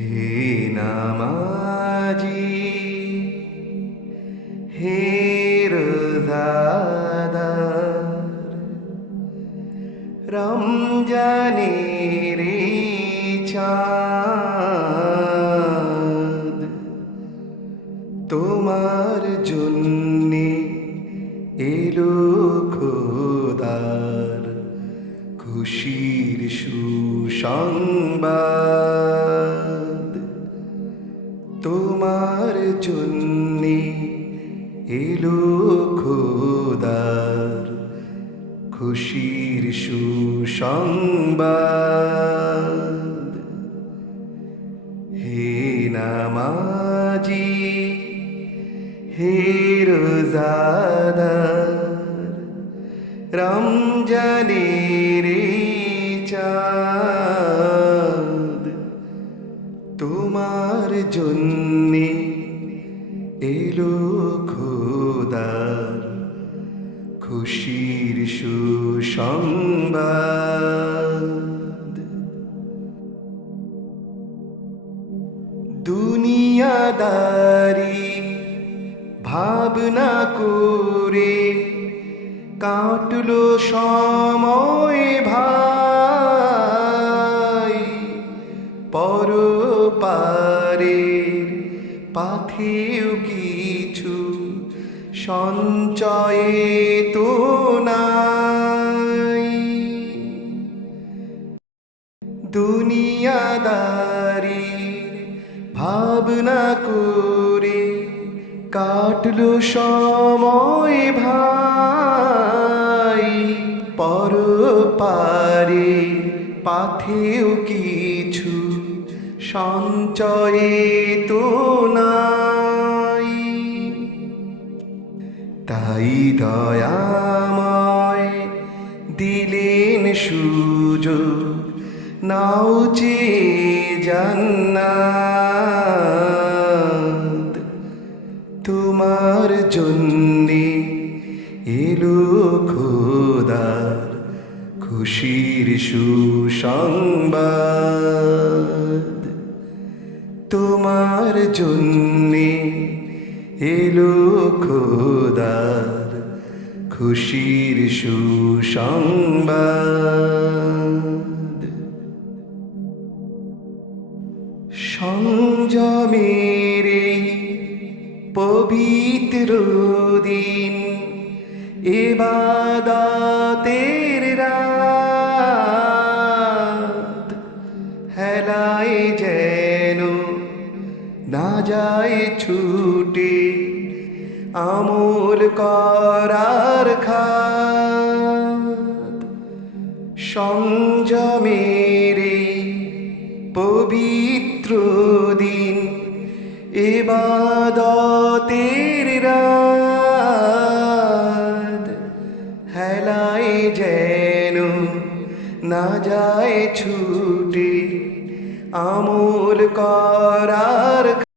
হে নামাজি হে রোজাদার রমজানের চাঁদ তোমার জন্য জন্যে এলো খোদার খুশির সুসংবাদ। হে নামাজি হে রোজাদার রমজানের চাঁদ তোমার জন্যে খুশির সুসংবাদ। দুনিয়াদারি ভাবনা করে কাটলো সময় ভাই। পর পারের পাথেও কিছু সঞ্চয়ে তো নাই। দুনিয়াদারির ভাবনা করে কাটলো সময় ভাই। পর পারে পাথেও কিছু সঞ্চয়ে তো তাই দয়াময়। দিলেন সুযোগ, নাও যে জান্নাত। তোমার জন্যে এলো খোদার খুশির সুসংবাদ। তোমার জন্যে এলো খোদার খুশির সুসংবাদ। সংযমের পবিত্র দিন এবাদাতের রাত হেলায় যেন না যায় ছুটে আমল করার খাত। সংযমের পবিত্র দিন, এবাদতের রাত। হেলায় যেন না যায় ছুটে আমল করার